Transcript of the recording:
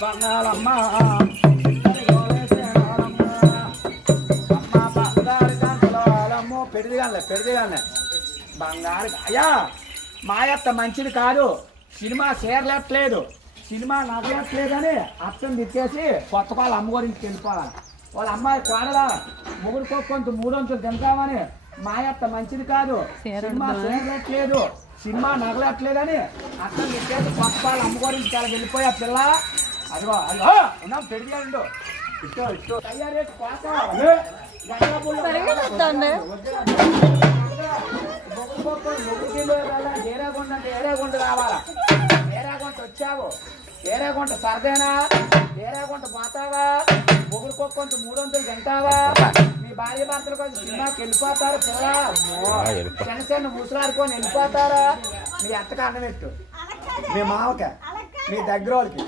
పంగాలమ్మ పెడిదిగానే బంగారు అయ్యా మాయత్త మంచిది కాదు. సినిమా చేరలేట్లేదు, సినిమా నగలేట్లేదని అర్థం తిట్టేసి కొత్త వాళ్ళ అమ్మ గురించి వెళ్ళిపోవాలి. వాళ్ళ అమ్మాయి కోడలా ముగ్గురు కొంత 300 తింటామని మాయత్త మంచిది కాదు. సినిమా చేరలేట్లేదు, సినిమా నగలట్లేదని అర్థం తిట్టేసి కొత్త వాళ్ళ అమ్మ గురించి చాలా వెళ్ళిపోయా పిల్ల. అదిగో అదిగో ఉన్నాం పెడిగాడు ఇష్టో ఇష్టో తయారీ ఏరాగుంట అంటే ఏరాగుంట రావాలా. ఏరాగుంట వచ్చావు, ఏరాగుంట సరదేనా, ఏరాగుంట పోతావా, ముగ్గురు కొంత 300 తింటావా, మీ భార్య భర్తల కోసం సినిమాకి వెళ్ళిపోతారు పిల్ల. చిన్న ముసలాడుకొని వెళ్ళిపోతారా. మీ అత్తకు అన్నం పెట్టు, మీ మామక, మీ దగ్గర వాళ్ళకి.